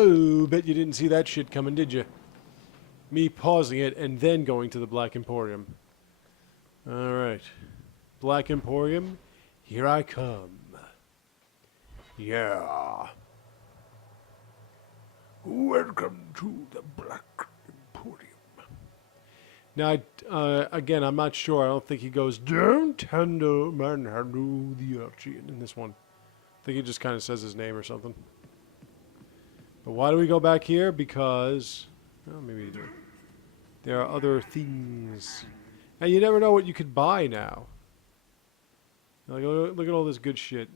Oh, bet you didn't see that shit coming, did you? Me pausing it and then going to the Black Emporium. Alright. Black Emporium, here I come. Yeah. Welcome to the Black Emporium. Now, again, I'm not sure. I don't think he goes, don't handle manhandle the Archie in this one. I think he just kind of says his name or something. But why do we go back here? Because, well, maybe you do. There are other things. And you never know what you could buy now. Like, look at all this good shit.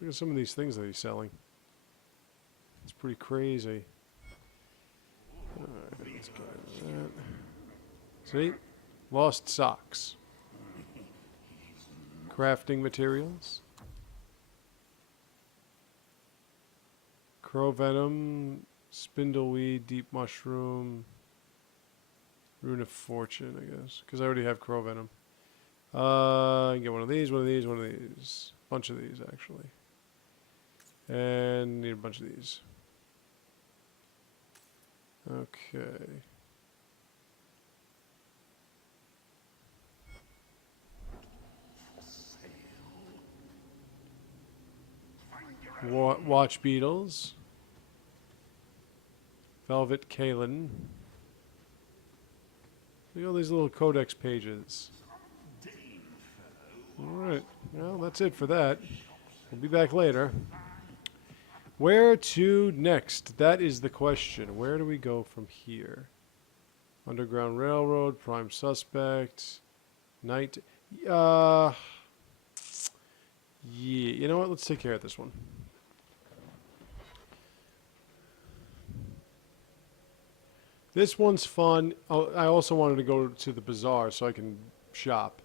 Look at some of these things that he's selling. It's pretty crazy. Alright, let's go with that. See? Lost socks. Crafting materials. Crow venom, spindleweed, deep mushroom, rune of fortune, I guess. Because I already have crow venom. I can get one of these, one of these, one of these. Bunch of these, actually. And need a bunch of these. Okay. Watch beetles. Velvet Kalen. Look at all these little codex pages. Alright, well, that's it for that. We'll be back later. Where to next? That is the question. Where do we go from here? Underground Railroad, Prime Suspect, Night. Yeah, you know what? Let's take care of this one. This one's fun. Oh, I also wanted to go to the bazaar so I can shop.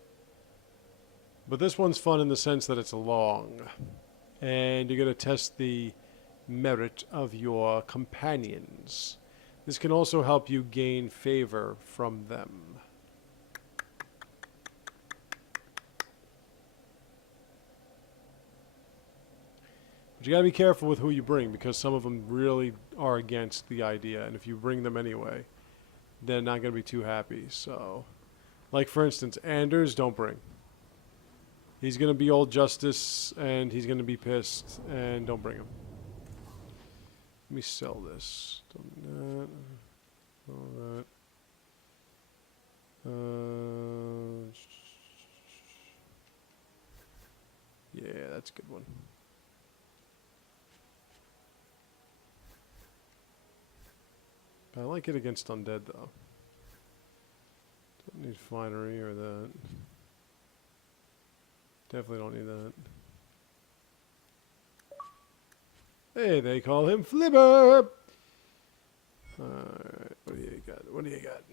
But this one's fun in the sense that it's long. And you're going to test the merit of your companions. This can also help you gain favor from them. But you gotta be careful with who you bring, because some of them really are against the idea, and if you bring them anyway, they're not gonna be too happy. So, like for instance, Anders, don't bring. He's gonna be old Justice, and he's gonna be pissed, and don't bring him. Let me sell this. That. All that. Yeah, that's a good one. I like it against undead, though. Don't need finery or that. Definitely don't need that. Hey, they call him Flipper! Alright, what do you got? What do you got?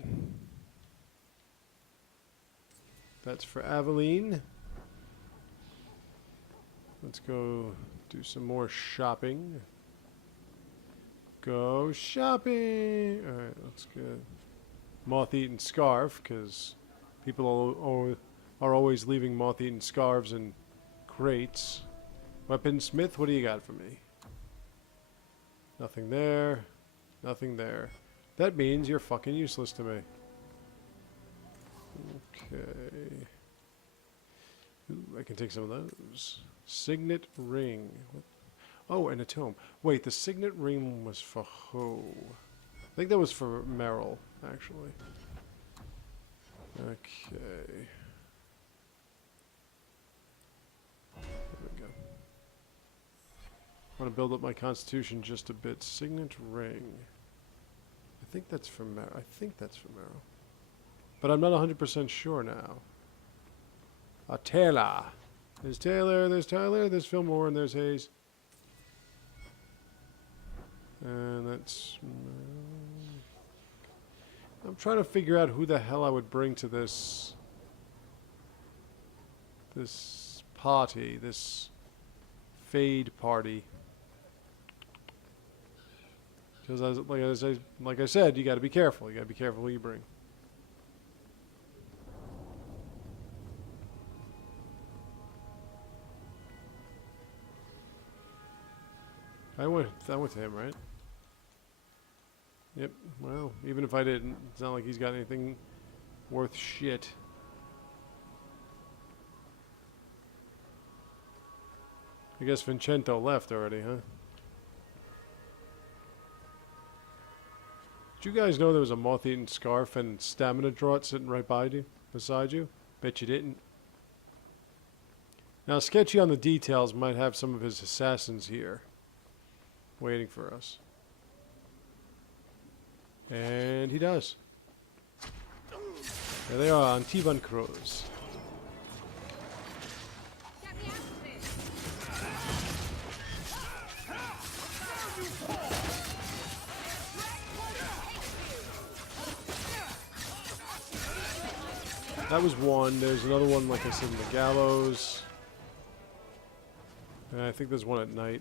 That's for Aveline. Let's go do some more shopping. Go shopping! Alright, that's good. Moth-eaten scarf, because people are always leaving moth-eaten scarves in crates. Weaponsmith, what do you got for me? Nothing there. Nothing there. That means you're fucking useless to me. Okay. Ooh, I can take some of those. Signet ring. What? Oh, and a tome. Wait, the signet ring was for who? I think that was for Meryl, actually. Okay. There we go. I want to build up my constitution just a bit. Signet ring. I think that's for Meryl. I think that's for Meryl. But I'm not 100% sure now. Taylor. There's Taylor, there's Tyler, there's Fillmore, and there's Hayes. And that's... I'm trying to figure out who the hell I would bring to this party, this fade party. Because like I said, you got to be careful. You got to be careful who you bring. I went to him, right? Yep. Well, even if I didn't, it's not like he's got anything worth shit. I guess Vincento left already, huh? Did you guys know there was a moth-eaten scarf and stamina draught sitting right beside you? Bet you didn't. Now, Sketchy on the details might have some of his assassins here, waiting for us. And he does. There they are, on T-Van Cruz. That was one. There's another one, like I said, in the gallows. And I think there's one at night.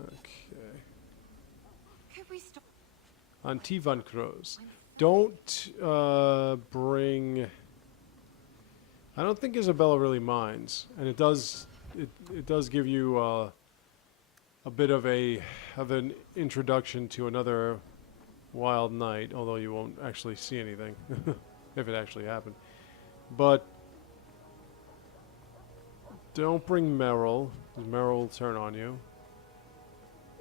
Okay. Could we stop? On T. Van Cruz. Don't bring... I don't think Isabella really minds. And it does give you a bit of an introduction to another wild night, although you won't actually see anything if it actually happened. But don't bring Meryl, because Meryl will turn on you.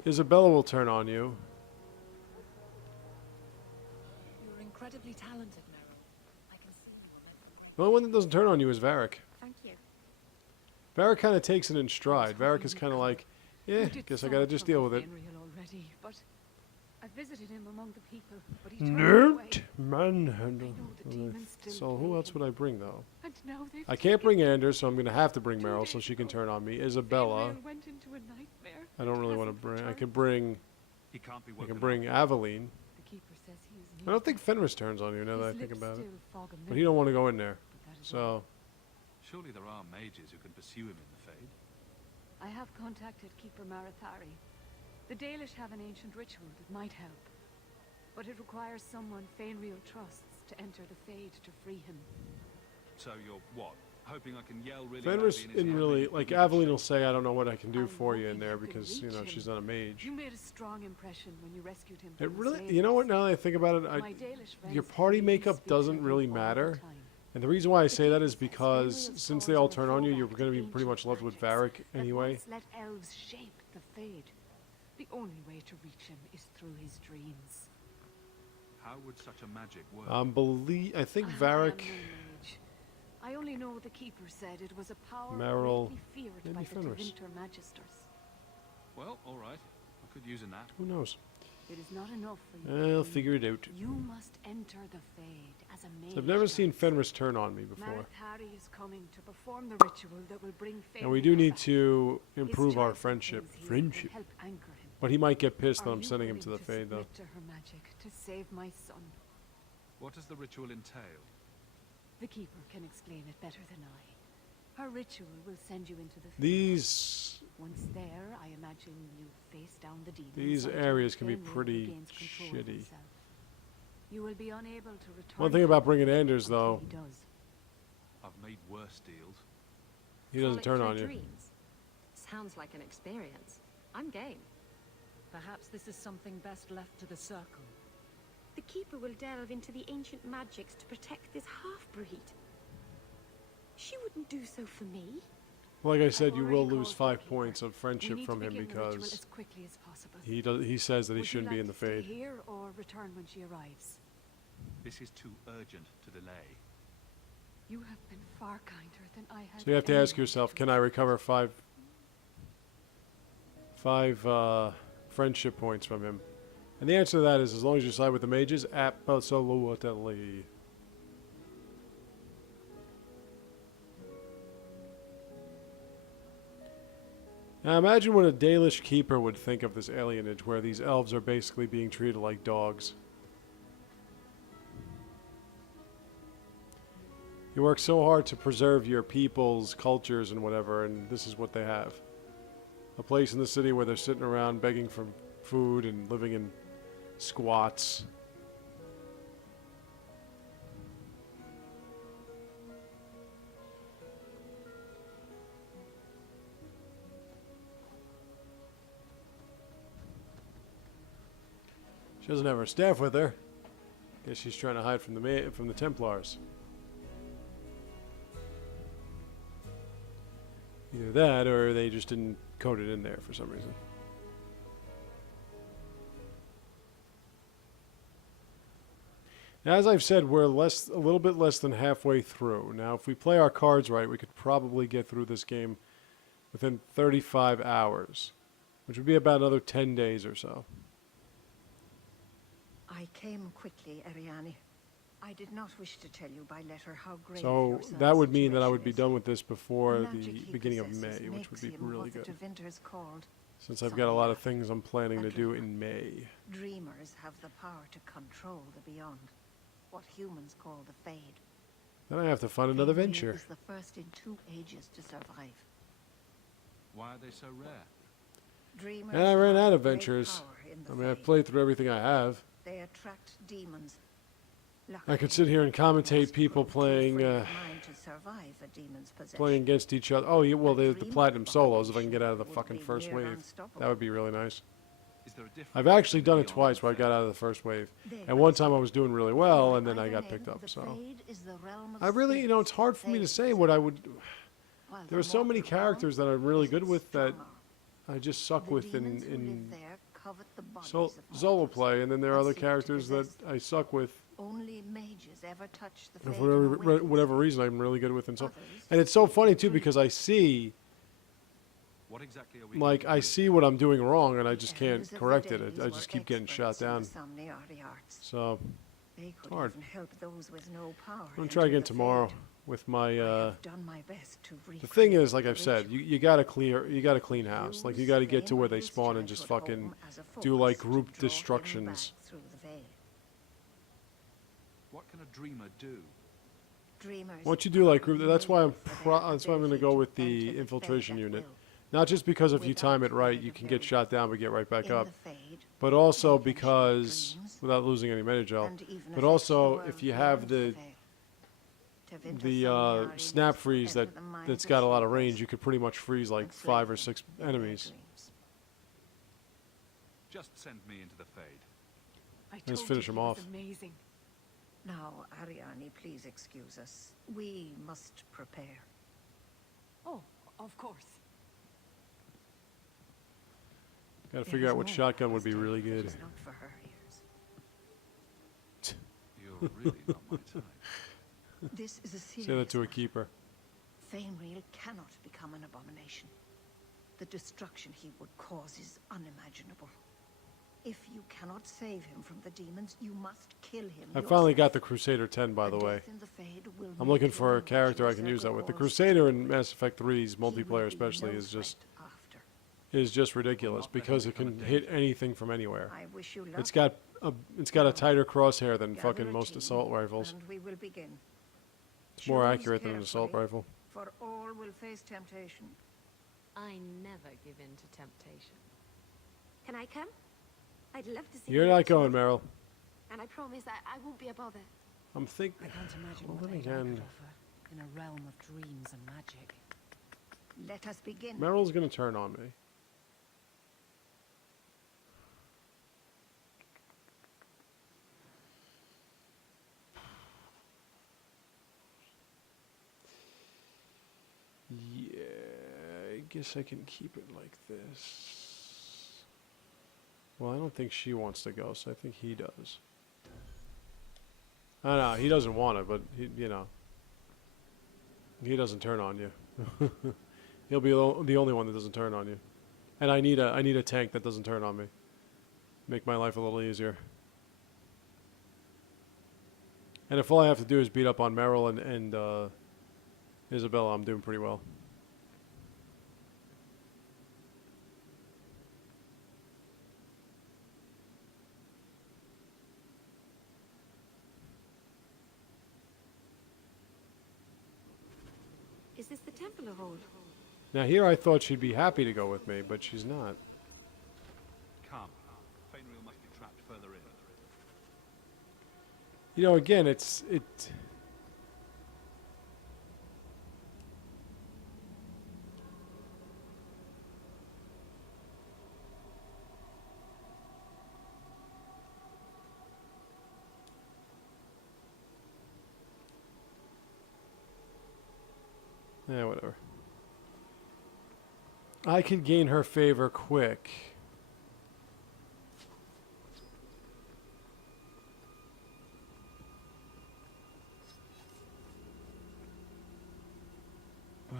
Isabella will turn on you. You're incredibly talented, Meryl. I can see you were meant for great. The only one that doesn't turn on you is Varric. Thank you. Varric kind of takes it in stride. Varric is kind of like, yeah, guess I gotta just deal with it. Already, but I visited him among the people, but he turned away. Manhandle. So who else would I bring though? And now they've I can't bring taken Anders, so I'm gonna have to bring Meryl so she can turn on me. Isabella. Gabriel went into a nightmare. I don't really want to Hasn't bring. I returned. could bring. He can't be I woken can bring up. Aveline. The keeper says he is I don't think Fenris turns on you now that I His think lips about it. still fog a But he don't want to go in there. but that is all. So Surely there are mages who can pursue him in the Fade. I have contacted Keeper Marathari. The Dalish have an ancient ritual that might help. But it requires someone Fainreal trusts to enter the Fade to free him. So you're what? Hoping I can yell really Fenris loudly in his isn't ear really and like you can Aveline will shake? say, "I don't know what I can do I'm for you in hoping there you can because you reach know him. she's not a mage." You made a strong impression when you rescued him It from the really, you know what? Now that I think about it, My Dalish friends your tell party me he makeup speaks doesn't of you really all the matter. time. And the reason why I The say that keeper is says because Fainreal's since swords they all are a turn on you, you're throwback going to to be pretty much ancient left with magics Varric that anyway. once let elves shape the Fade. The only way to reach him is through his dreams. How would such a magic work? I think I am Varric, no mage. I only know the keeper said it was a power Meryl, greatly feared maybe by the Fenris. Tevinter Magisters. Well, all right. I could use a nap. who knows? It is not enough for you. I'll figure it out. You must enter the Fade as a mage. So I've never seen does. Fenris turn on me before. Marathari is coming to perform the ritual that will bring And we do Fainreal need back. to His improve our childhood friendship. things here will help anchor him. But he might get pissed that Are I'm you sending him to the willing Fade though. submit to her magic to save my son? What does the ritual entail? The keeper can explain it better than I. Her ritual will send you into the Fade. These Once there, I imagine you face down the demons. These until areas can be Fainreal pretty regains control of shitty. himself. You will be unable to return. one thing to about him bringing Anders until though, he does. I've made worse deals. he doesn't turn on you. Dreams. Sounds like an experience. I'm game. Perhaps this is something best left to the circle. The Keeper will delve into the ancient magics to protect this half-breed. She wouldn't do so for me. Like I said, I've you already will lose called 5 for Keeper. points of We friendship need from to him begin the ritual because as quickly as possible. he says that he Would shouldn't you be in like the to stay Fade. here or return when she arrives? This is too urgent to delay. You have been far kinder than I had. So you have to ask anyone yourself, to. can I recover five friendship points from him? And the answer to that is as long as you side with the mages, absolutely. Now imagine what a Dalish keeper would think of this alienage where these elves are basically being treated like dogs. You work so hard to preserve your people's cultures and whatever, and this is what they have. A place in the city where they're sitting around begging for food and living in squats. She doesn't have her staff with her. Guess she's trying to hide from the Templars. Either that, or they just didn't code it in there for some reason. Now, as I've said, we're a little bit less than halfway through. Now, if we play our cards right, we could probably get through this game within 35 hours, which would be about another 10 days or so. I came quickly, Ariane. I did not wish to tell you by letter how grave So your son's that would mean that I would be situation done with this before is. the magic he beginning of possesses May, which would be makes him really what the good. Devinters called Since I've got a lot of things I'm planning to do in May. dreamers have the power to control the beyond, what humans call the Fade. Then I have to find another Fade venture. is the first in 2 ages to survive. Why are they so rare? Dreamers And I ran have out of great ventures. power in the I mean, I've Fade. played through everything I have. They attract demons. I could sit here and commentate Must people prove too playing frame of mind to survive a demon's possession. playing against each other. Oh, yeah, well, the Dream platinum of solos, if I can get out of the would fucking be first near wave. unstoppable. That would be really nice. Is there a difference I've actually done it beyond twice the where I got Fade? out of the first wave. They And one time I was doing really well, and then I Either got end, picked up, the so. Fade is the realm of I really, you know, it's hard for me to spirits. say what I would... While There are the so many mortal realm characters that I'm really is good with that stronger. I just suck The with demons who live in there covet the bodies solo of mortals play, and then there are and other seek to characters that possess them. I suck with. Only mages ever touch the And Fade for and awakens whatever them. reason, I'm really good with. And so, Others and it's so seek funny to too free because I see, What exactly are we like, going I to do? see what I'm doing wrong, and I just Elders can't of the correct it. days I were just keep getting shot experts in down. the Somniardi arts. So They could hard. even help those with no power. I'm gonna enter try again the tomorrow Fade. with my. I have done my best to The thing recreate is, like the I've said, ritual. you gotta clean house. Like you Use gotta get to fame where of they his spawn and just childhood fucking home as a do like focus to group draw him destructions. back through the veil. What can a dreamer do? Dreamers Once you do like group, are that's why I'm made for their that's why I'm gonna ability go to with enter the Fade infiltration at unit. will. Not just because if you time it Without right, further you can get delay. shot down but get right back In up. the Fade, But also they can share because, dreams without losing any meta and even but affect also the if world you have beyond the veil. Tevinter the Somniardi snap must freeze enter that the minds that's of got a lot of sleepers range, you could pretty much freeze like and 5 or slay 6 them in their enemies. dreams. Just send me into the Fade. I Let's told finish you him he was off. Amazing. Now, Ariane, please excuse us. We must prepare. Oh, of course. Gotta There figure is out what more shotgun would be past really life that good. is not for her ears. You're really not my type. This is a serious Say that to a matter. keeper. Fainreal cannot become an abomination. The destruction he would cause is unimaginable. If you cannot save him from the demons, you must kill him. I finally yourself. got the Crusader 10, by A the way. death in the Fade will I'm make looking him for a what character I you can use that with. The calls Crusader in stubborn. Mass Effect 3's He will multiplayer be especially no is just threat after. ridiculous not letting because it it become can a hit danger. anything from anywhere. I wish you luck. It's got a tighter crosshair than Gather fucking a most team, assault rifles. And we will begin. It's more Choose accurate than an assault carefully, rifle. For all will face temptation. I never give in to temptation. Can I come? I'd love to see You're you not actually. going, Meryl. And I promise I won't be a bother. I'm think. I can't imagine Well, what then they'd I again, could offer in a realm of dreams and magic. Let us begin. Meryl's gonna turn on me. Yeah, I guess I can keep it like this. Well, I don't think she wants to go, so I think he does. I know, he doesn't want it, but, you know. He doesn't turn on you. He'll be the only one that doesn't turn on you. And I need a tank that doesn't turn on me. Make my life a little easier. And if all I have to do is beat up on Meryl and Isabella, I'm doing pretty well. Is this the Templar Hall? Now here I thought she'd be happy to go with me, but she's not. Come. Fainreal must be trapped further in. You know, again, Yeah, whatever. I could gain her favor quick. Well,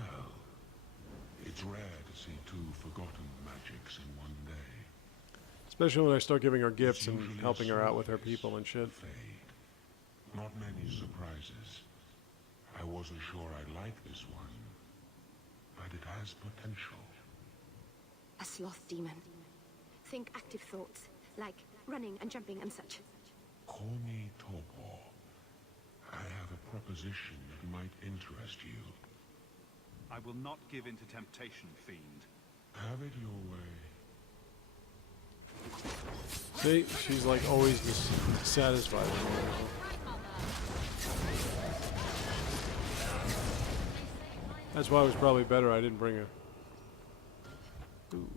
it's rare to see two forgotten magics in one day. Especially when I start giving her gifts It's and usually a helping her out with her surprise, people and shit. Faye. Not many surprises. I wasn't sure I'd like this one, but it has potential. A sloth demon. Think active thoughts, like running and jumping and such. Call me Torpor. I have a proposition that might interest you. I will not give in to temptation, fiend. Have it your way. See, she's like always dissatisfied with me. That's why it was probably better I didn't bring her. Ooh.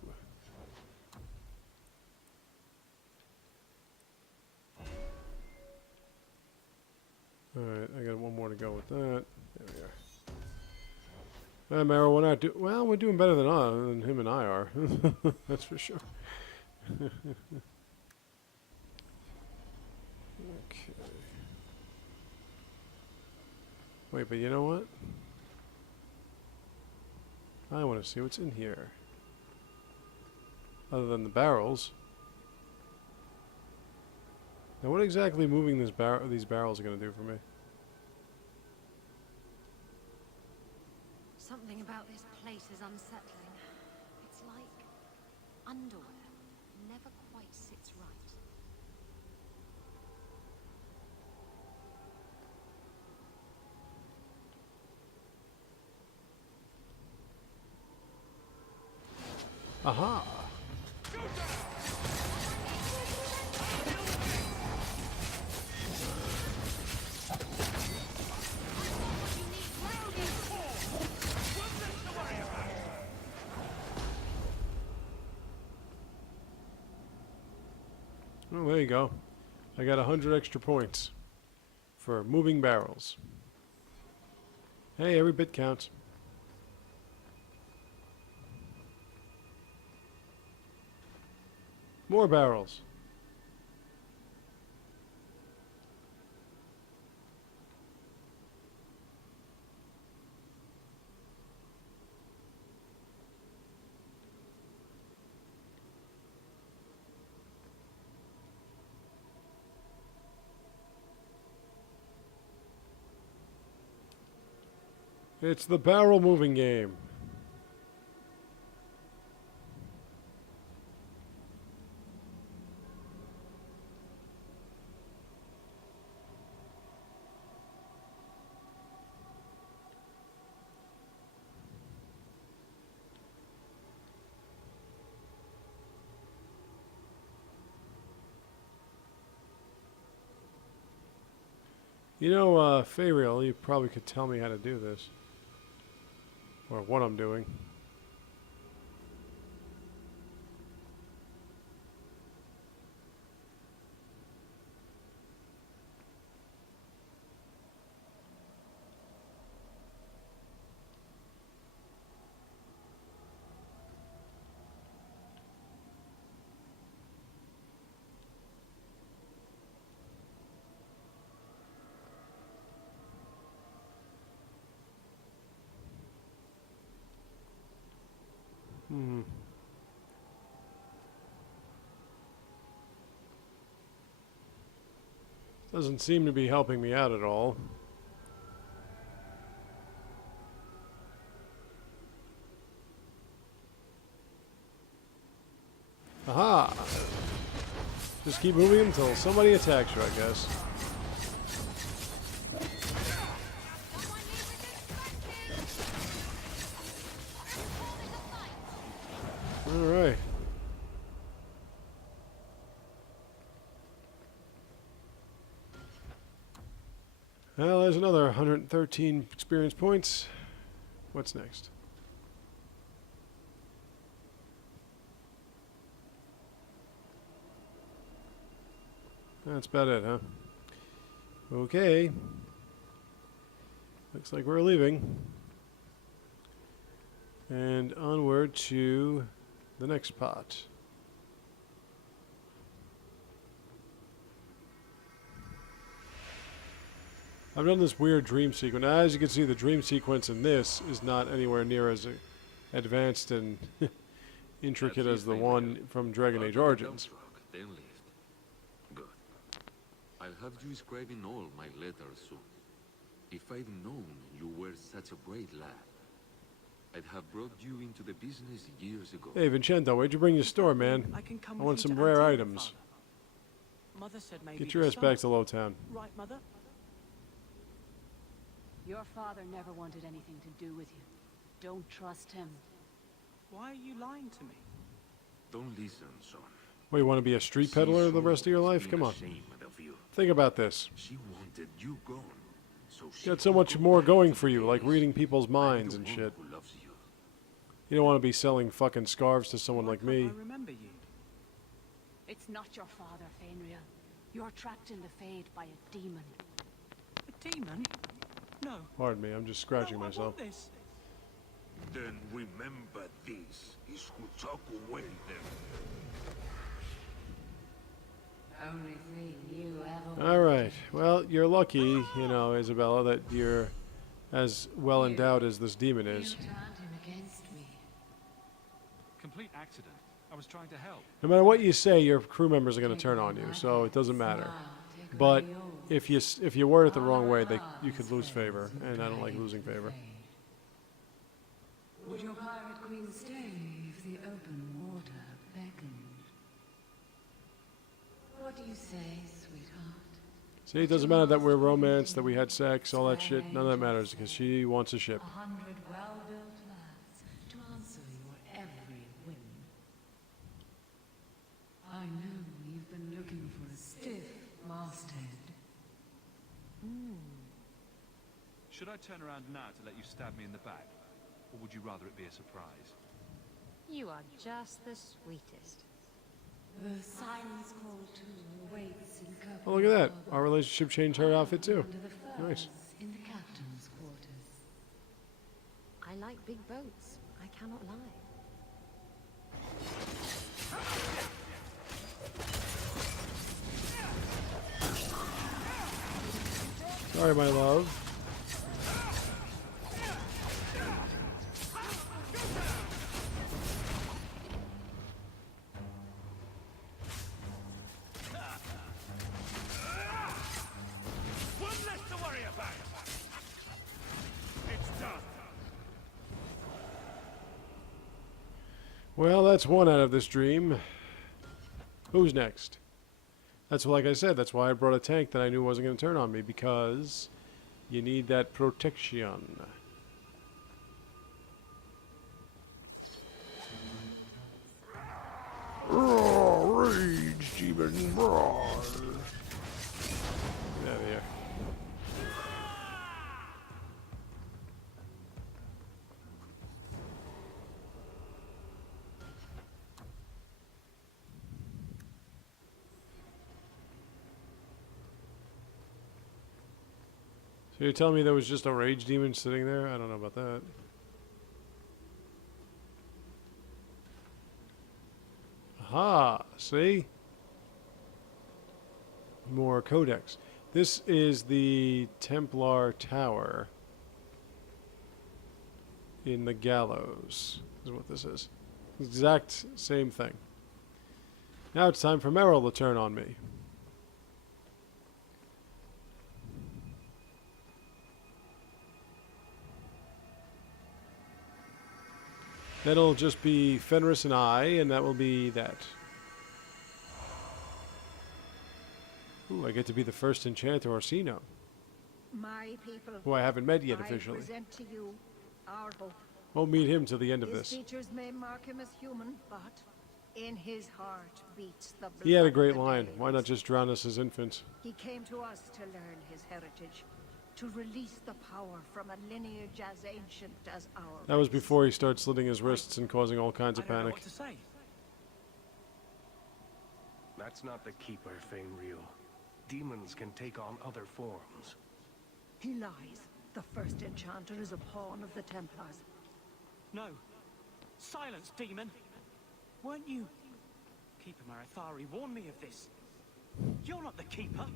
Alright, I got one more to go with that. There we are. Mara, we're not well, we're doing better than him and I are. That's for sure. Okay. Wait, but you know what? I want to see what's in here. Other than the barrels. Now, what exactly moving these barrels are going to do for me? Something about this place is unsettling. It's like underwear. Never quite sits right. Aha! Oh, there you go. I got 100 extra points for moving barrels. Hey, every bit counts. More barrels. It's the barrel moving game. You know, Fayriel, you probably could tell me how to do this. Or what I'm doing. Doesn't seem to be helping me out at all. Aha! Just keep moving until somebody attacks you, I guess. Alright. Well, there's another 113 experience points. What's next? That's about it, huh? Okay. Looks like we're leaving. And onward to the next pot. I've done this weird dream sequence. As you can see, the dream sequence in this is not anywhere near as advanced and intricate as the one from Dragon Age Origins. Then lift. Good. I'll have you scribing all my letters soon. If I'd known you were such a brave lad, I'd have brought you into the business years ago. Hey, Vincenzo, where'd you bring your store, man? I want some rare items. Mother said maybe Get your ass back to Lowtown. Right, Mother? Your father never wanted anything to do with you. Don't trust him. Why are you lying to me? Don't listen, son. What, you want to be a street peddler the rest of your life? Come on. Think about this. She wanted you gone, so You got so much more going for you, like reading people's minds and shit. You don't want to be selling fucking scarves to someone like me. I remember you. It's not your father, Fainriel. You're trapped in the Fade by a demon. A demon? No. Pardon me, I'm just scratching No, myself. I want this. Then remember this is who took away them. Only thing you ever Alright, well, you're lucky, you know, Isabella, that you're as well endowed as this demon is. turned him against me. Complete accident. I was trying to help. No matter what you say, your crew members are going to turn on you, so it doesn't matter. But if you word it the wrong way, you could lose favor, and I don't like losing favor. Would your pirate queen stay if the open water beckoned? What do you say, sweetheart? See, it doesn't matter that we're romance, that we had sex, all that shit. None of that matters, because she wants a ship. 100 well-built lads to answer your every whim. I know you've been looking for a stiff masthead. Should I turn around now to let you stab me in the back? Or would you rather it be a surprise? You are just the sweetest. The silence call too awaits in Oh, look at that. Our relationship changed her outfit, too. Nice. in the captain's quarters. I like big boats. I cannot lie. Sorry, my love. One less to worry about. It's done. Well, that's one out of this dream. Who's next? That's like I said, that's why I brought a tank that I knew wasn't going to turn on me, because you need that protection. Rage, demon, brawl. Get out of here. So you're telling me there was just a rage demon sitting there? I don't know about that. Aha! See? More codex. This is the Templar Tower in the Gallows, is what this is. Exact same thing. Now it's time for Merrill to turn on me. Then it'll just be Fenris and I, and that will be that. Ooh, I get to be the first enchanter Orsino, My people, who I haven't met yet I officially. present to you our both. Won't meet him till the end of His this. features may mark him as human, but in his heart beats the blood He had a of great the line. Danes. Why not just drown us as infants? He came to us to learn his heritage, to release the power from a lineage as ancient as ours. That was before he started slitting his wrists and causing all kinds I of don't know panic. what to say. That's not the Keeper, Fainriel. Demons can take on other forms. He lies. The first enchanter is a pawn of the Templars. No, Silence, demon! Weren't you... Keeper Marathari warned me of this. You're not the Keeper.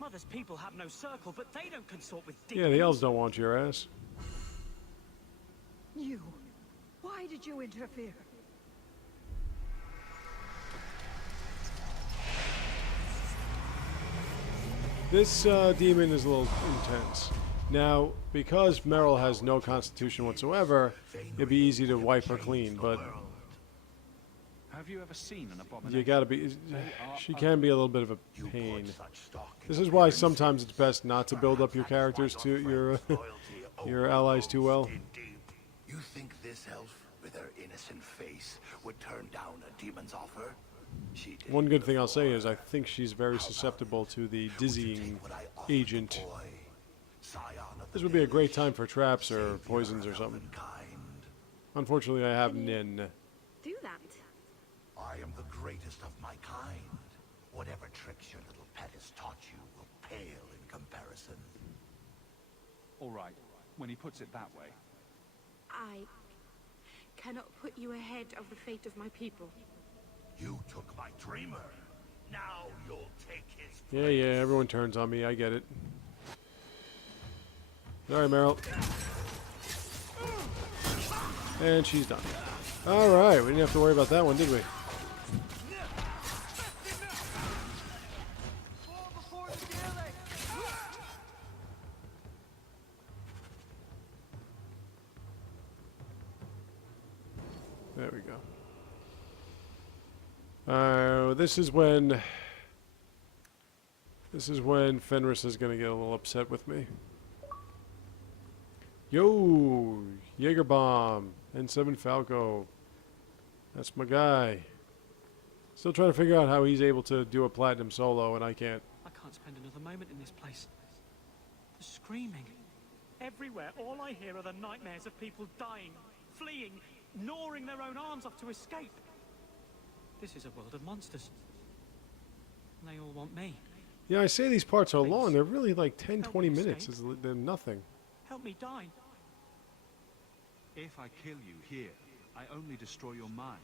Mother's people have no circle, but they don't consort with demons. Yeah, the elves don't want your ass. You. Why did you interfere? This demon is a little intense. Now, because Meryl has no constitution whatsoever, it'd be easy to wipe her clean, but Have you ever seen an abomination? you gotta be... She can be a little bit of a pain. This is why sometimes it's best not to build up your characters to your allies too well. You think this elf, with her innocent face, would turn down a demon's offer? She did. One good thing I'll say is I think she's very susceptible to the dizzying agent. This would be a great time for traps or poisons or something. Unfortunately, I have Nin. Do that. I am the greatest of my kind. Whatever tricks your little pet has taught you will pale in comparison. All right, when he puts it that way. I cannot put you ahead of the fate of my people. You took my dreamer. Now you'll take his Yeah, everyone turns on me. I get it. Sorry, Meryl. And she's done. Alright, we didn't have to worry about that one, did we? There we go. This is when Fenris is going to get a little upset with me. Yo, Jaeger Bomb, N7 Falco. That's my guy. Still trying to figure out how he's able to do a platinum solo and I can't. I can't spend another moment in this place. The screaming. Everywhere, all I hear are the nightmares of people dying, fleeing, gnawing their own arms off to escape. This is a world of monsters. And they all want me. Yeah, I say these parts are Please. long. They're really like 10, Help 20 me minutes. escape. They're nothing. Help me die. If I kill you here, I only destroy your mind.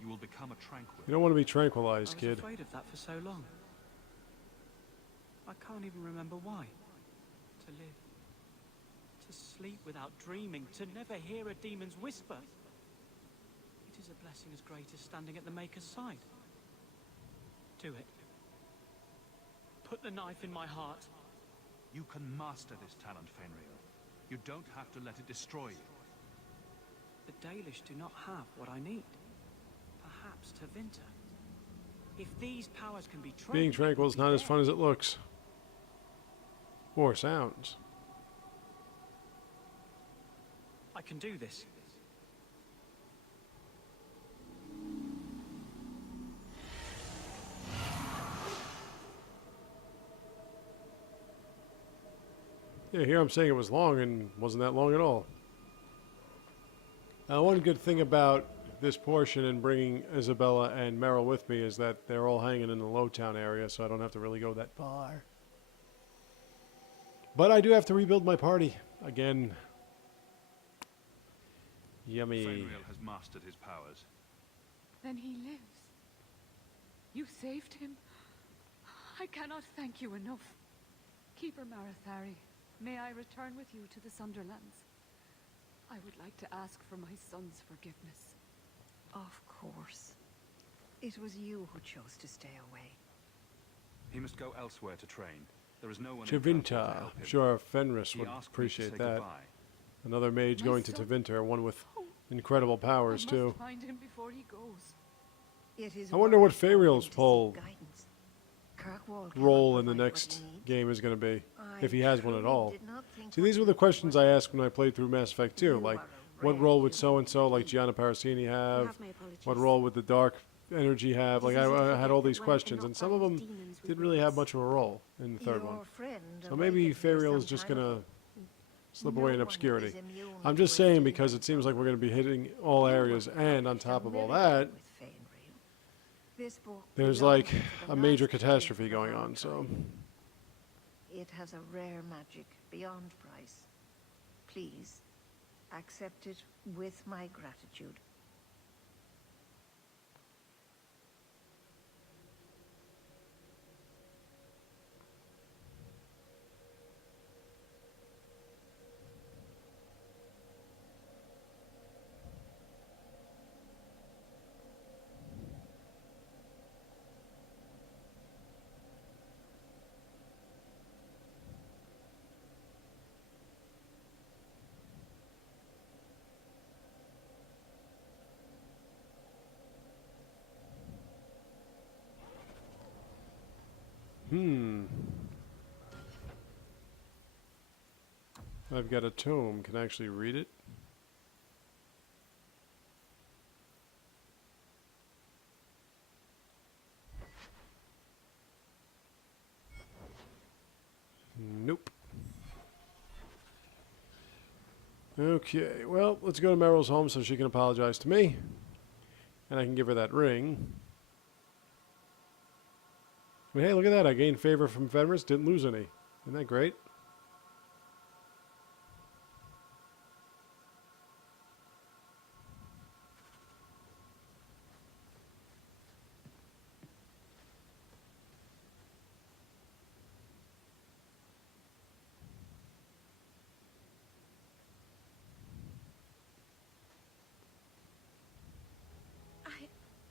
You will become a tranquil. You don't want to be I tranquilized, was kid. afraid of that for so long. I can't even remember why. To live. To sleep without dreaming. To never hear a demon's whisper. It is a blessing as great as standing at the Maker's side. Do it. Put the knife in my heart. You can master this talent, Fenrir. You don't have to let it destroy you. The Dalish do not have what I need. Perhaps Tevinter. If these powers can be trained... Being tranquil is not as fun as it looks. Or sounds. I can do this. Yeah, here I'm saying it was long and wasn't that long at all. One good thing about this portion and bringing Isabella and Meryl with me is that they're all hanging in the Lowtown area, so I don't have to really go that far. But I do have to rebuild my party again. Yummy. Fenrir has mastered his powers. Then he lives. You saved him. I cannot thank you enough. Keeper Marathari, may I return with you to the Sunderlands? I would like to ask for my son's forgiveness. Of course. It was you who chose to stay away. He must go elsewhere to train. There is no one in Tevinter. Krakow to help him. Sure, Fenris He would asked me to appreciate say that. goodbye. Another mage My going to son? Tevinter, one with incredible powers, I too. must find him before he goes. It is I wonder what wise for him Fariel's to seek pull guidance. Kirkwall cannot role in the provide what next he needs. game is going to be, I if he has one at truly all. did not think See, what these were you the did questions was I asked when I played through Mass Effect 2, You like, are a what rare role would human so-and-so, like being. Gianna Parasini, You have? have my apologies. What role would the Dark Energy have? Like, It is easy to I had forget all that these when questions, cannot and some of balance them demons with didn't really have wits. much of a role in the third Your one. friend So maybe awaited here Fariel is some just time going ago. to slip No away in one obscurity. is immune I'm to just a saying demon because it seems like we're going to be hitting all No one areas, can and on be top of all familiar that, with Fainreal. This book there's belongs like to the a major master catastrophe thief of going our on, so... kind. It has a rare magic beyond price. Please, accept it with my gratitude. I've got a tome. Can I actually read it? Nope. Okay, well, let's go to Meryl's home so she can apologize to me. And I can give her that ring. But hey, look at that. I gained favor from Fenris. Didn't lose any. Isn't that great?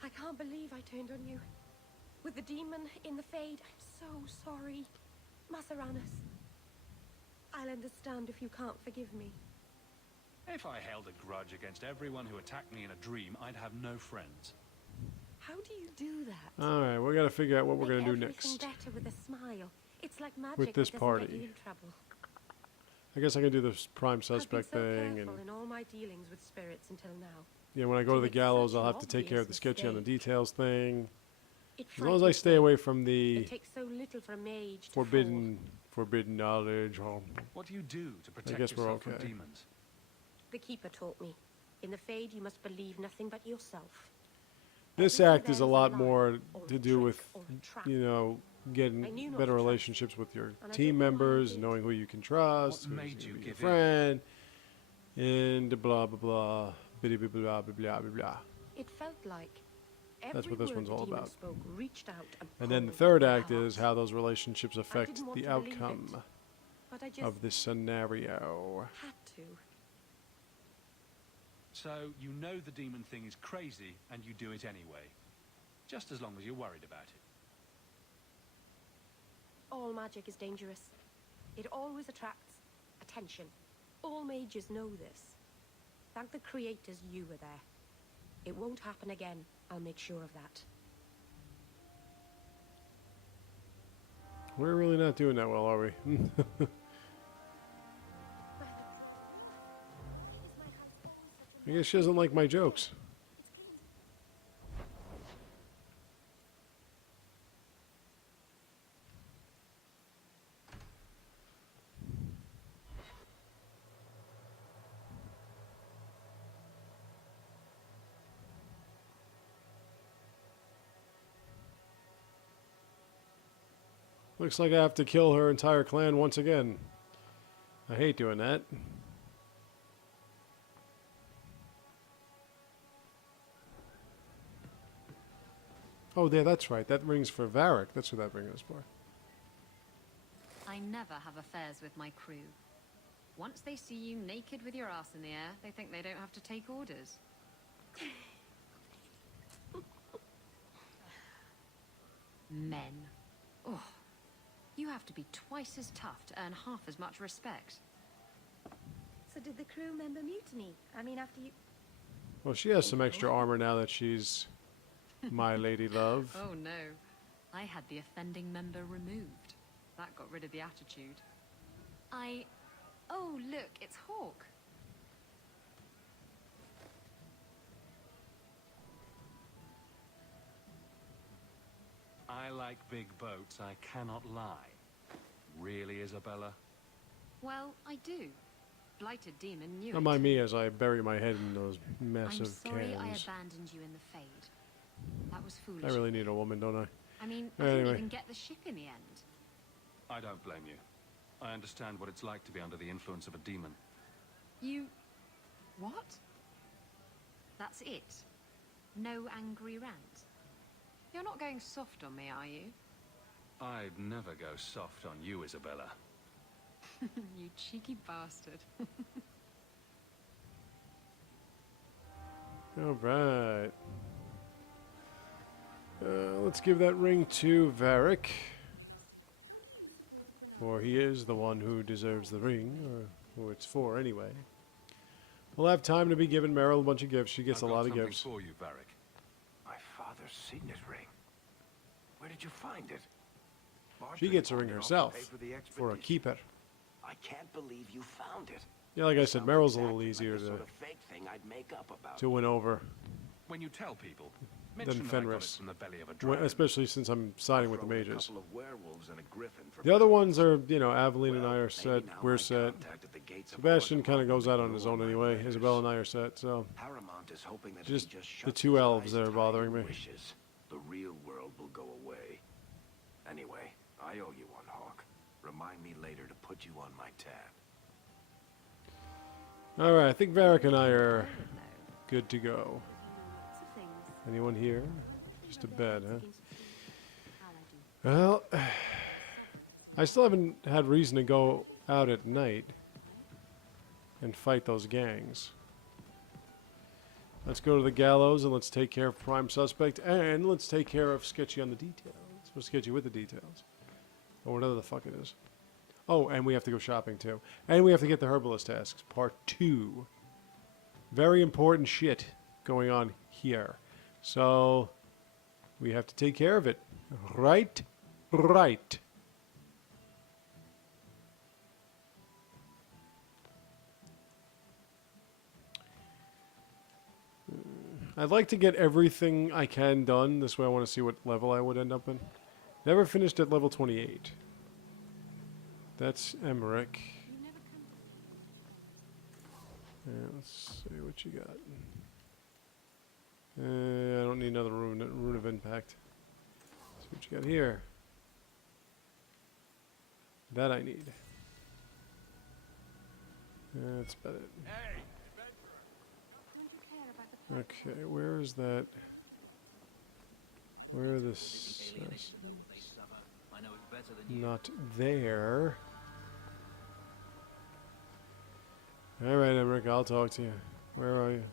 I can't believe I turned on you. With the demon in the Fade, I'm so sorry. Masaranas. I'll understand if you can't forgive me. If I held a grudge against everyone who attacked me in a dream, I'd have no friends. How do you do that? Alright, we gotta figure out what we're gonna do Everything next. better with a smile. It's like magic With this that doesn't get party. you in trouble. I guess I can do this prime suspect I've been so thing. careful And in all my dealings with spirits until now. yeah, when I go to the It's gallows, such I'll an have to take care of the obvious sketchy on the mistake. details thing. It As long as I frightens stay me. away from the It takes so little for a mage to forbidden knowledge. Oh, What do you do to protect guess we're yourself from okay. demons? fall. The Keeper taught me. In the Fade, you must believe nothing but yourself. this Everything act is a there lot lie, more or a to do trick, with, or a trap. you know, I getting knew not better to trust, relationships with your and I team don't know why I members, did. knowing who you can trust, What who's made you gonna be your give in? friend, and blah blah blah, blah blah blah blah blah blah blah. It felt like That's what this one's all about. Spoke, reached out And then the pulled third at my act is heart. how those relationships affect didn't want the to believe it, outcome But I just of this scenario. had to. So, you know the demon thing is crazy, and you do it anyway. Just as long as you're worried about it. All magic is dangerous. It always attracts attention. All mages know this. Thank the creators you were there. It won't happen again. I'll make sure of that. We're really not doing that well, are we? I guess she doesn't like my jokes. Looks like I have to kill her entire clan once again. I hate doing that. Oh, yeah, that's right. That ring's for Varric. That's what that ring is for. I never have affairs with my crew. Once they see you naked with your ass in the air, they think they don't have to take orders. Men. Oh, you have to be twice as tough to earn half as much respect. So did the crew member mutiny? I mean, after you... Well, she has some extra armor now that she's my lady love. Oh no, I had the offending member removed. That got rid of the attitude. Oh look, it's Hawk. I like big boats, I cannot lie. Really, Isabella? Well, I do. Blighted demon knew Don't it. mind me as I bury my head in those massive I'm sorry I cans. abandoned you in the Fade. That was foolish. I really need a woman, don't I? I mean, I didn't Anyway. even get the ship in the end. I don't blame you. I understand what it's like to be under the influence of a demon. You... what? That's it? No angry rant? You're not going soft on me, are you? I'd never go soft on you, Isabella. You cheeky bastard. All right. Let's give that ring to Varric. For he is the one who deserves the ring, or who it's for anyway. We'll have time to be giving Meryl a bunch of gifts. She gets I've a got lot of something gifts. for you, Varric. My father's signet ring. Where did you find it? She gets a ring herself for a keeper. I can't believe you found it. Yeah, like I said, Sounds Meryl's a little exactly easier like the sort of fake thing I'd make up about. to win over When you tell people, than mention that I got it Fenris, from the belly of a dragon. especially since I'm siding with the Throw in a mages. couple of werewolves and a griffin for The other balance. ones are, you know, Aveline and I are Maybe set. now We're my set. contact at the gates of Sebastian Orzammar kind of will goes out make on his rule own my anyway. letters. Isabel and I are set, so Paramount is hoping that just if he just the shuts two his elves eyes that are tight bothering and me. wishes, the real world will go away. Anyway, I owe you one, Hawk. Remind me later to put you on my tab. All right, I think Varric and I are good to go. Anyone here? Just a bed, huh? Well, I still haven't had reason to go out at night and fight those gangs. Let's go to the gallows and let's take care of prime suspect, and let's take care of Sketchy on the details. Or Sketchy with the details. Or whatever the fuck it is. Oh, and we have to go shopping too. And we have to get the herbalist tasks, part 2. Very important shit going on here. So, we have to take care of it. Right? Right. I'd like to get everything I can done. This way I want to see what level I would end up in. Never finished at level 28. That's Emmerich. Yeah, let's see what you got. I don't need another rune of impact. Let's see what you got here. That I need. That's about it. Okay, where is that? Where are this? Not there. Alright, Emmerich, I'll talk to you. Where are you?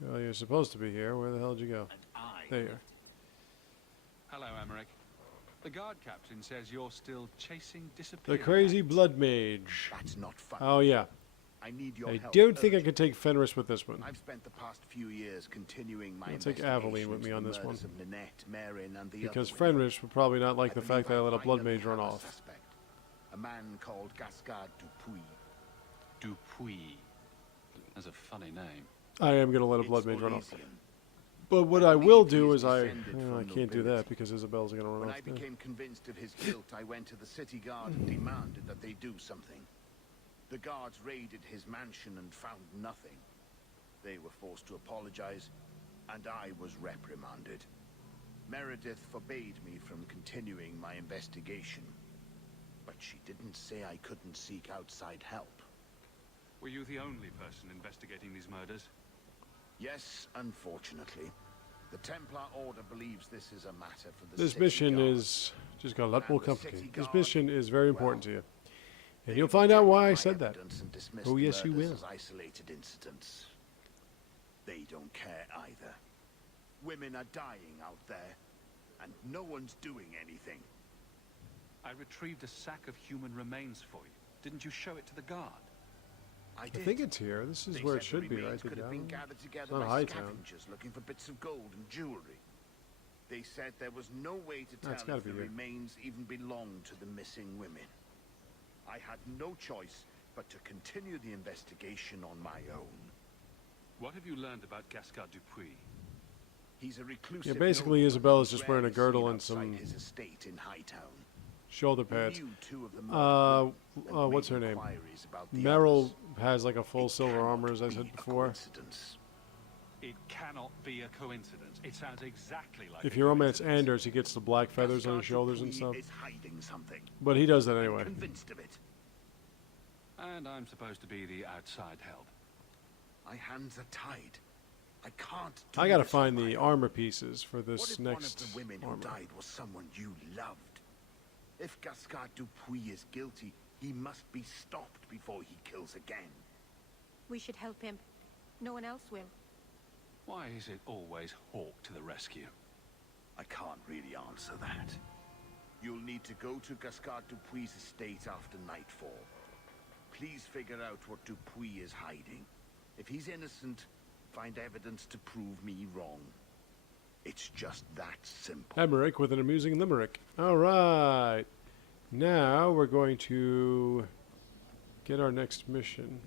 Well, you're supposed to be here. Where the hell did you go? There you are. Hello, Emmerich. The guard captain says you're still chasing The disappearing. crazy blood mage. That's not fun. Oh, yeah. I need your I help. don't think I urgently. could take Fenris with this one. I've spent the past few years continuing my I'll take Aveline with investigations me on into this the one. murders of Ninette, Marin, and the Because other Fenris would probably not like the women. fact that I let a blood finally mage run have a off. suspect. A man called Gascard Dupuy. Dupuy. That's a funny name. I am going to let a blood It's mage run off. Elysian. But what I I will believe he do is is I descended from can't do that nobility. because Isabel's going to run When off. I became convinced of his guilt, I went to the city guard and demanded that they do something. The guards raided his mansion and found nothing. They were forced to apologize, and I was reprimanded. Meredith forbade me from continuing my investigation. But she didn't say I couldn't seek outside help. Were you the only person investigating these murders? Yes, unfortunately. The Templar Order believes this is a matter for the This city mission guard. is just got a lot And more the complicated. city This guard, mission is very well, important to you. And they you'll find out why I rejected said my that. evidence and dismissed Oh, the yes, you murders will. as isolated incidents. They don't care either. Women are dying out there, and no one's doing anything. I retrieved a sack of human remains for you. Didn't you show it to the guard? I I did. think it's here. This is They where it said should the be, remains right? could have been Together. gathered together not by Hightown. scavengers looking for bits of gold and jewelry. They said there was no way to That's tell gotta if the be here. remains even belonged to the missing women. I had no choice but to continue the investigation on my own. What have you learned about Gascard Dupuy? He's a reclusive. Yeah, basically nobleman Isabel is who's just wearing a rarely girdle seen and outside some his estate in Hightown. shoulder He pads. knew two of the murdered women and What's her made name? inquiries about the Meryl others. has like a full It silver cannot armor, as I be said a before. coincidence. It cannot be a coincidence. It sounds exactly like If a you romance coincidence. Anders, he gets the black feathers on his Gascard shoulders and Dupuy stuff. is hiding something. But he does that I'm anyway. convinced of it. And I'm supposed to be the outside help. My hands are tied. I can't do I gotta this find on the my own. armor pieces for What this if next one of the women armor. who died was someone you loved? If Gascard Dupuy is guilty, he must be stopped before he kills again. We should help him. No one else will. Why is it always Hawk to the rescue? I can't really answer that. You'll need to go to Gascard Dupuy's estate after nightfall. Please figure out what Dupuy is hiding. If he's innocent, find evidence to prove me wrong. It's just that simple. Emmerich with an amusing limerick. All right. Now we're going to get our next mission.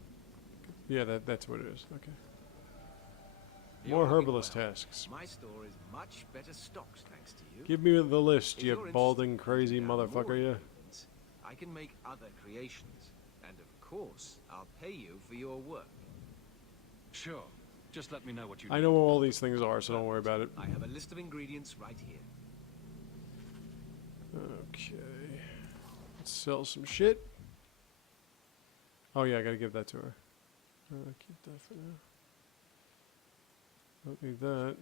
Yeah, that's what it is. Okay. More herbalist tasks. My store is much better stocked thanks to you. Give me the list, If you you're balding, interested in crazy putting out more motherfucker, you. ingredients, I can make other creations. And of course, I'll pay you for your work. Sure. Just let me know what you I need. know where all these things are, so don't worry about it. I have a list of ingredients right here. Okay. Let's sell some shit. Oh yeah, I gotta give that to her. Keep that for now. Don't need that.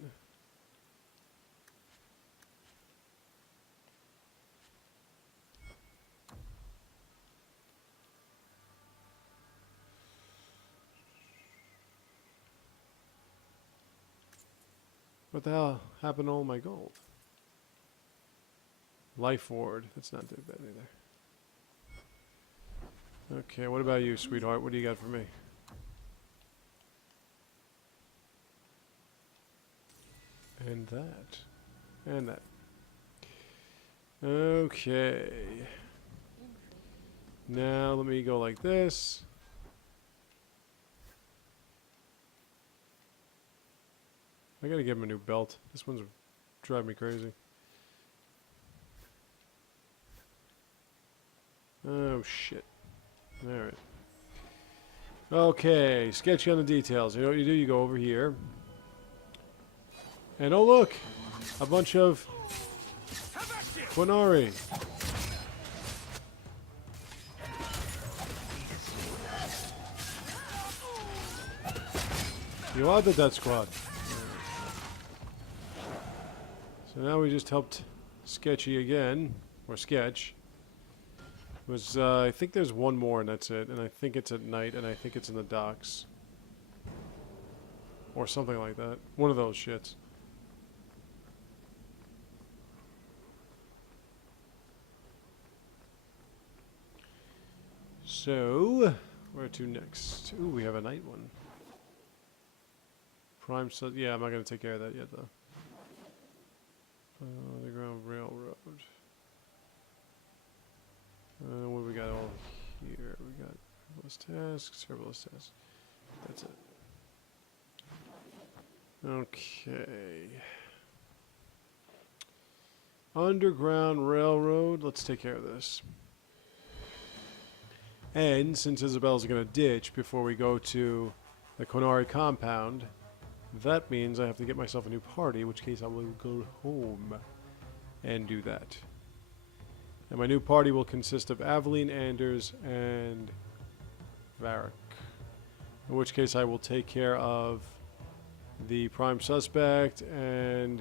What the hell happened to all my gold? Life ward. That's not too bad either. Okay, what about you, sweetheart? What do you got for me? And that. And that. Okay. Now let me go like this. I gotta give him a new belt. This one's driving me crazy. Oh shit. Alright. Okay, sketchy on the details. You know what you do? You go over here. And oh look! A bunch of Quinari. You are the death squad. So now we just helped Sketchy again, or Sketch. Was I think there's one more and that's it, and I think it's at night, and I think it's in the docks. Or something like that. One of those shits. So, where to next? Ooh, we have a night one. Prime Sud. Yeah, I'm not going to take care of that yet, though. Underground Railroad. What do we got all here? We got herbalist tasks, herbalist tasks. That's it. Okay. Underground Railroad. Let's take care of this. And since Isabel's going to ditch before we go to the Quinari compound, that means I have to get myself a new party, in which case I will go home and do that. And my new party will consist of Aveline, Anders, and Varric. In which case I will take care of the prime suspect and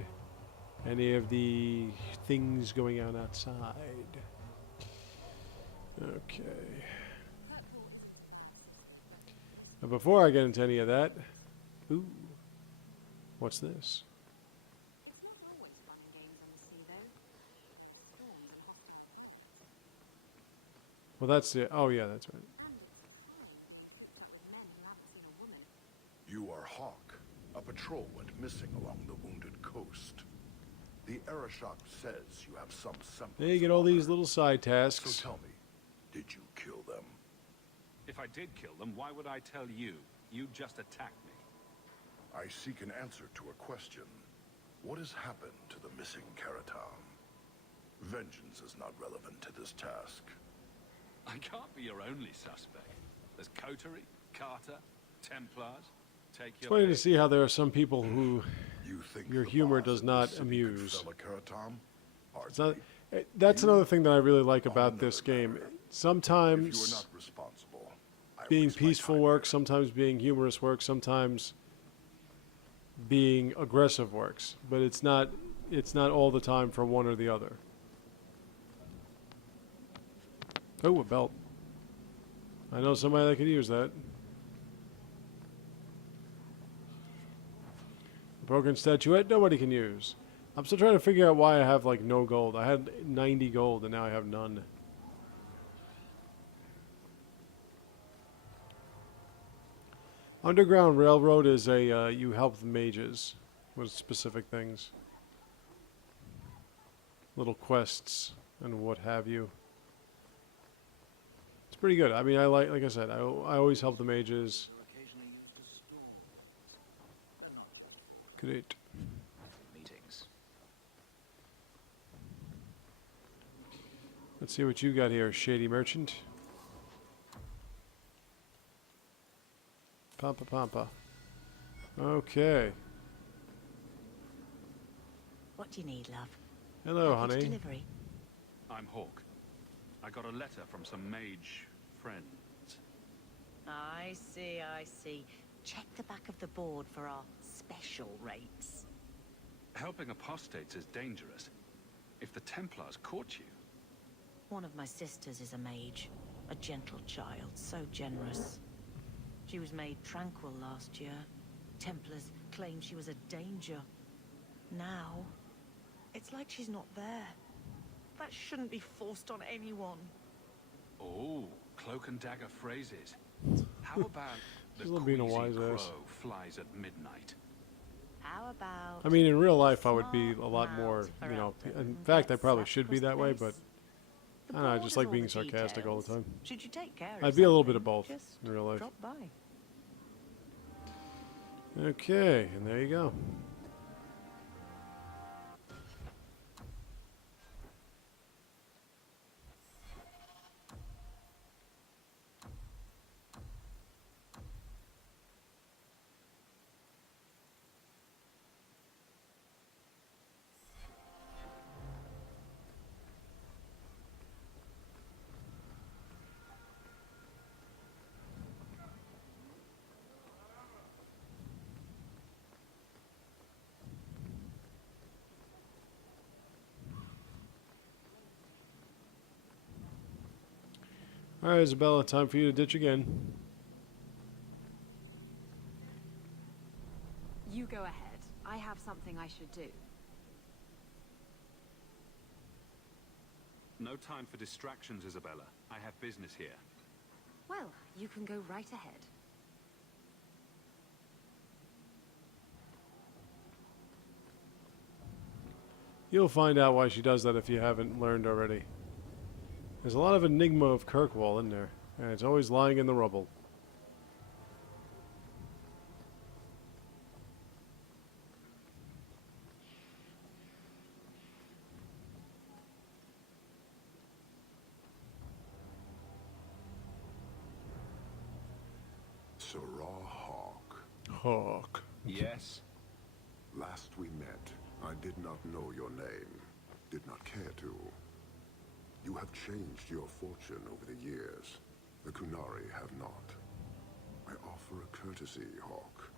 any of the things going on outside. Okay. Now before I get into any of that, ooh, what's this? It's not always fun and games on the sea, though. Storms and hostile. Well, that's it. Oh, yeah, that's right. And it's picked up with men who haven't seen a woman. You are Hawk. A patrol went missing along the wounded coast. The Arashok says you have some semblance. There you get all these little side tasks. So tell me, did you kill them? If I did kill them, why would I tell you? You just attacked me. I seek an answer to a question. What has happened to the missing Karatam? Vengeance is not relevant to this task. I can't be your only suspect. There's Coterie, Carter, Templars. Take It's your funny to pick. see how there are some people who You think your the humor boss does in the not city amuse. could fell a Karatam? It's not, that's another thing that I really like about this game. If you Sometimes are not responsible, I being waste my peaceful time works, sometimes being humorous works, sometimes being aggressive works. But it's not all the time for one or the other. Oh, a belt. I know somebody that could use that. Broken statuette, nobody can use. I'm still trying to figure out why I have like no gold. I had 90 gold and now I have none. Underground Railroad is a you help the mages with specific things. little quests and what have you. It's pretty good. I mean, like I said, I always help the mages. Great. Meetings. Let's see what you got here, shady merchant. Pampa pampa. Okay. What do you need, love? Hello, Package honey. Delivery. I'm Hawk. I got a letter from some mage friends. I see, I see. Check the back of the board for our special rates. Helping apostates is dangerous. If the Templars caught you... One of my sisters is a mage. A gentle child, so generous. She was made tranquil last year. Templars claimed she was a danger. Now, it's like she's not there. That shouldn't be forced on anyone. Oh, cloak and dagger phrases. How about the She's being a queasy wise crow ass. flies at midnight? How about... I mean, in real life, I would be a lot more, you know. In fact, I probably should be that way, but I don't know. I just like being sarcastic all the time. Should you take care of I'd be a little bit something, of both just in real life. drop by. Okay, and there you go. All right, Isabella, time for you to ditch again. You go ahead. I have something I should do. No time for distractions, Isabella. I have business here. Well, you can go right ahead. You'll find out why she does that if you haven't learned already. There's a lot of enigma of Kirkwall in there, and it's always lying in the rubble. Sirrah Hawk. Hawk. Yes? Last we met, I did not know your name. Did not care to. You have changed your fortune over the years. The Kunari have not. I offer a courtesy, Hawk.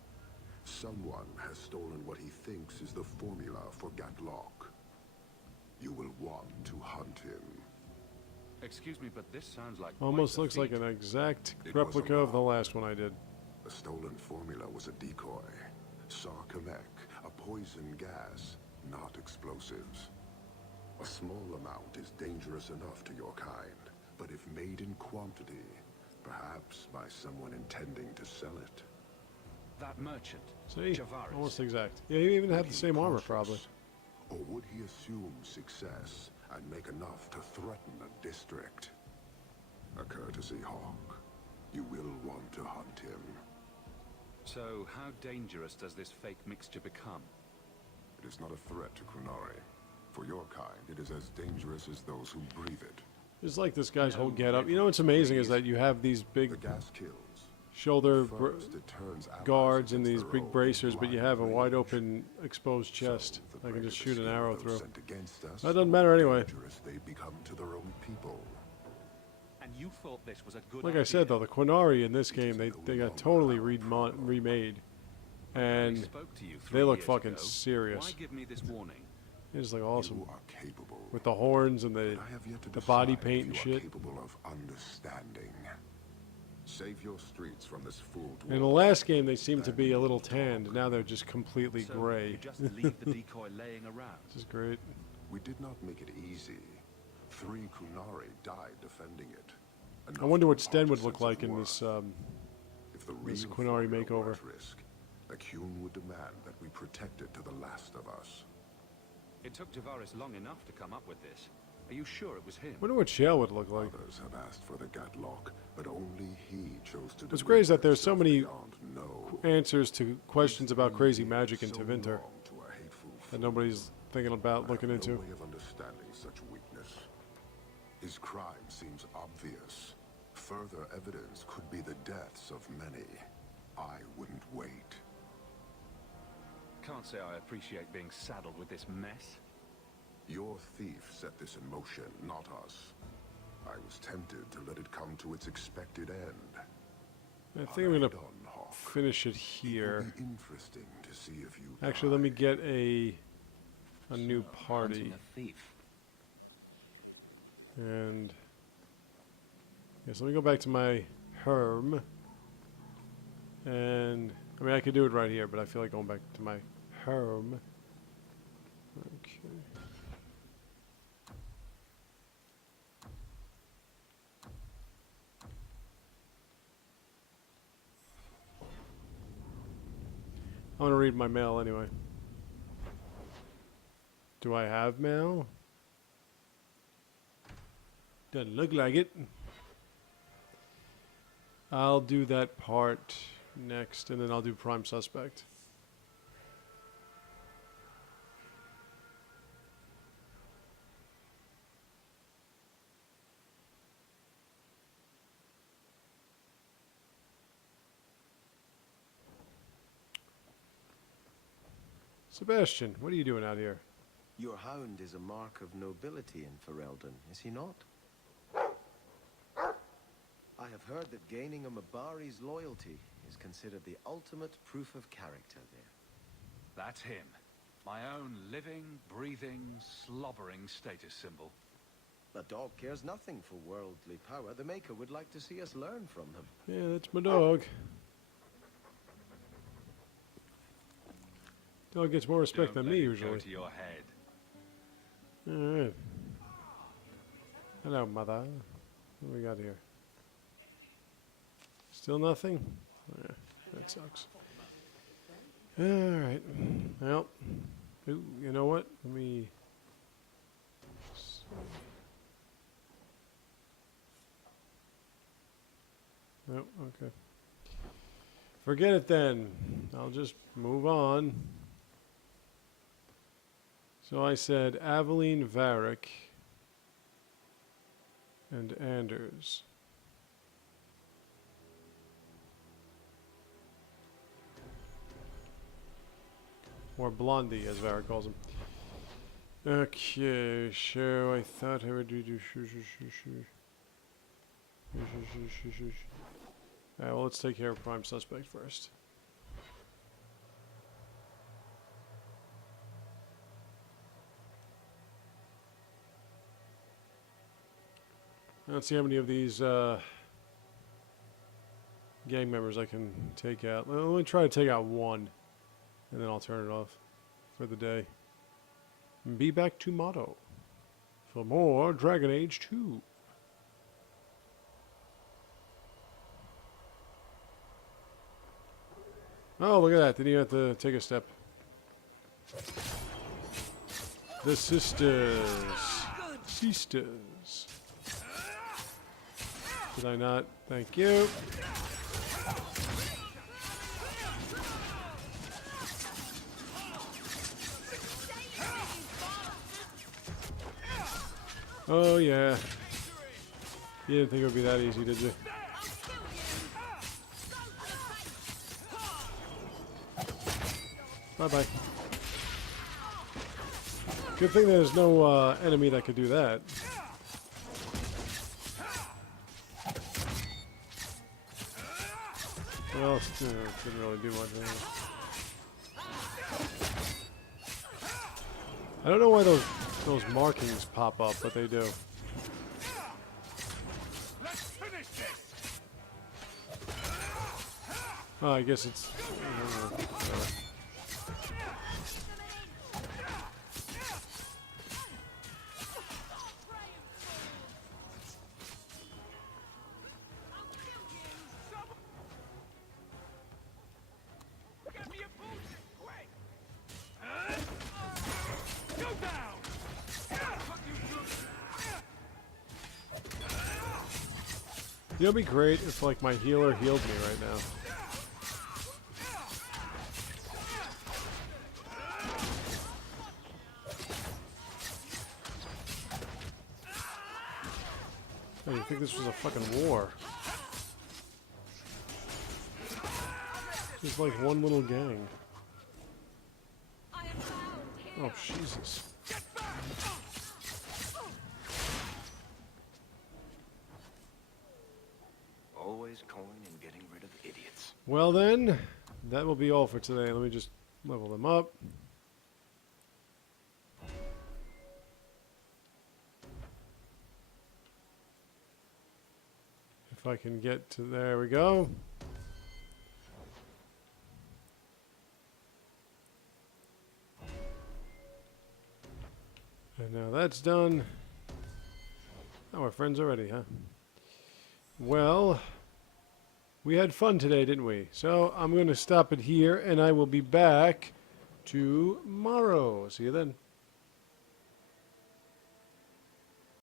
Someone has stolen what he thinks is the formula for Gatlock. You will want to hunt him. Excuse me, but this sounds like Almost quite a looks like feat. an exact It was a replica of the lie. last one I did. The stolen formula was a decoy. Sarkamek, a poison gas, not explosives. A small amount is dangerous enough to your kind, but if made in quantity, perhaps by someone intending to sell it. That merchant, See? Javaris. Almost exact. Yeah, he even had Would the he same armor, cautious? probably. Or would he assume success and make enough to threaten a district? A courtesy, Hawk. You will want to hunt him. So, how dangerous does this fake mixture become? It is not a threat to Kunari. For your kind, it is as dangerous as those who breathe it. Just like this guy's whole No, getup. You know what's amazing is please. that you have these The big gas kills. shoulder First, it turns allies guards and against these their big own bracers, but you blind have a wide rage. open exposed chest. So, the I can just greater shoot the an skill arrow of those through. sent against us, That doesn't the matter more anyway. dangerous they become to their own people. And you thought this was a good Like idea? I said, though, the Quinari in this It is game, no they got longer totally our remade. I only And spoke to you they 3 look years fucking ago. serious. Why give me this warning? They just look awesome. You are capable. With the horns and the, But I have yet to the body decide paint if and you are shit. capable of understanding. Save your streets from this fool. In the last game, they seemed to be a little tanned. Now they're just completely So gray. you just leave the decoy laying around. This is great. We did not make it easy. 3 Kunari died defending it. I wonder what Enough Sten would to look sense like its in this worth. If the this real Quinari formula were makeover. at risk, Akun would demand that we protect it to the last of us. It took Tavares long enough to come up with this. Are you sure it was him? Wonder what jail would look like. Others have asked for the Gatlock, but only he chose to. What's great is that there's so deliver many himself beyond no. answers to questions about crazy Been magic in so Tevinter long to a hateful that fool. nobody's thinking about looking I have into. no way of understanding such weakness. His crime seems obvious. Further evidence could be the deaths of many. I wouldn't wait. Can't say I appreciate being saddled with this mess. Your thief set this in motion, not us. I was tempted to let it come to its expected end. I think I'm gonna Done, Hawk. finish it It here. will be interesting to see if you Actually, let me get a new party. Hunting a thief. And yes, let me go back to my herm. And I mean, I could do it right here, but I feel like going back to my herm. Okay. I'm gonna read my mail anyway. Do I have mail? Doesn't look like it. I'll do that part next, and then I'll do Prime Suspect. Sebastian, what are you doing out here? Your hound is a mark of nobility in Ferelden, is he not? I have heard that gaining a Mabari's loyalty is considered the ultimate proof of character there. That's him. My own living, breathing, slobbering status symbol. The dog cares nothing for worldly power. The Maker would like to see us learn from him. Yeah, that's my dog. Dog gets more respect Don't than let me it usually. Go to your head. Alright. Hello, mother. What do we got here? Still nothing? Yeah, that sucks. Alright. Well. Ooh, you know what? Let me... Oh, okay. Forget it then. I'll just move on. So I said Aveline Varick and Anders. Or Blondie, as Varick calls him. Okay, so I thought I would do... Alright, well, let's take care of Prime Suspect first. Let's see how many of these gang members I can take out. Let me try to take out one, and then I'll turn it off for the day. Be back tomorrow for more Dragon Age 2. Oh, look at that. Didn't even have to take a step. The sisters. Sisters. Did I not? Thank you. Oh, yeah. You didn't think it would be that easy, did you? Bye-bye. Good thing there's no enemy that could do that. Well, didn't really do much. I don't know why those markings pop up, but they do. Let's finish this. Oh, I guess it's... Go down. It'll be great if, like, my healer healed me right now. Oh, you think this was a fucking war? It's like one little gang. Oh, Jesus. Always coin and getting rid of idiots. Well then, that will be all for today. Let me just level them up. If I can get to, there we go. And now that's done. Oh, we're friends already, huh? Well, we had fun today, didn't we? So I'm going to stop it here, and I will be back tomorrow. See you then.